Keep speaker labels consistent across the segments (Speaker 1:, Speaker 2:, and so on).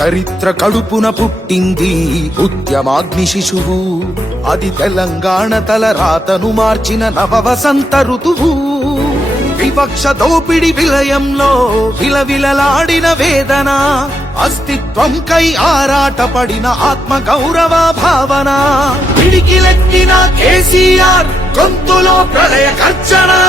Speaker 1: చరిత్ర కడుపున పుట్టింది ఉద్యమాగ్ని శిశువు అది తెలంగాణ తల రాతను మార్చిన నవవసంత ఋతువు వివక్ష దోపిడి విలయంలో విలవిలలాడిన వేదన అస్తిత్వం కై ఆరాట పడిన ఆత్మ గౌరవ భావన
Speaker 2: పిడికిలెత్తిన కేసీఆర్ గొంతులో ప్రళయ కర్చనా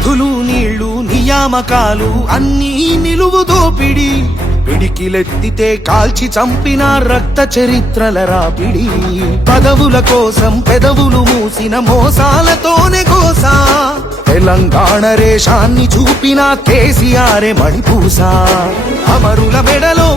Speaker 1: నిధులు నీళ్లు నియామకాలు అన్నీ నిలువు దోపిడి పిడికిలెత్తితే కాల్చి చంపిన రక్త చరిత్రల రాపిడి పదవుల కోసం పెదవులు మూసిన మోసాలతోనే కోసా తెలంగాణ రేషాన్ని చూపిన కేసీఆర్ మణిపూసా అమరుల మెడలో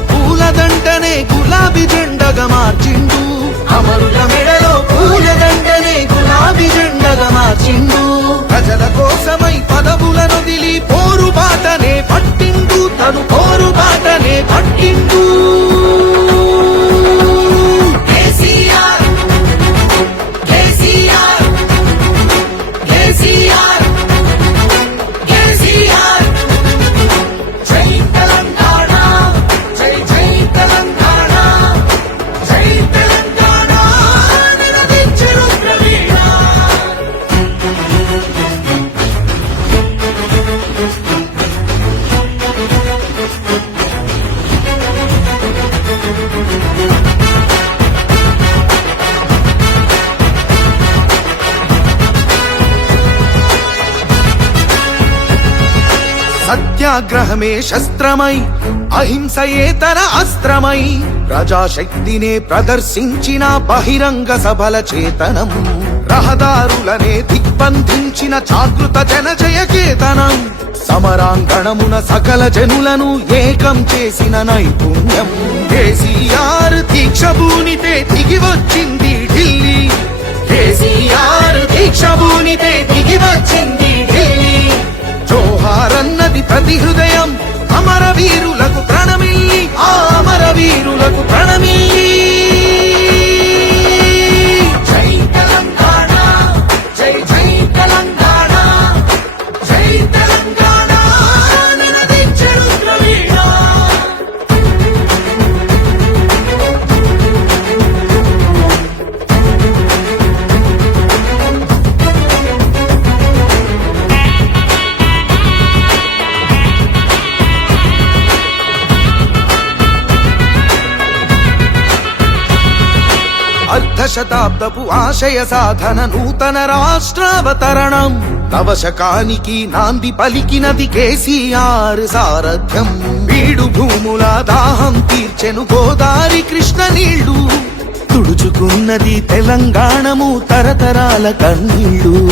Speaker 1: సత్యాగ్రహమే శస్త్రమై అహింసయేతర అస్త్రమై ప్రజాశక్తినే ప్రదర్శించిన బహిరంగ సభల చేతనం రహదారులనే దిగ్బంధించిన జాగృత జనజయ కేతనం సమరాంగణమున సకల జనులను ఏకం చేసిన నైపుణ్యం కేసీఆర్ దీక్ష భూనితే దిగి వచ్చింది శతాబ్దపు ఆశయ సాధన నూతన రాష్ట్రావతరణం నవశకానికి నాంది పలికినది కేసీఆర్ సారథ్యం వీడు భూముల దాహం తీర్చెను గోదావరి కృష్ణ నీళ్లు తుడుచుకున్నది తెలంగాణము తరతరాల కన్నీళ్ళు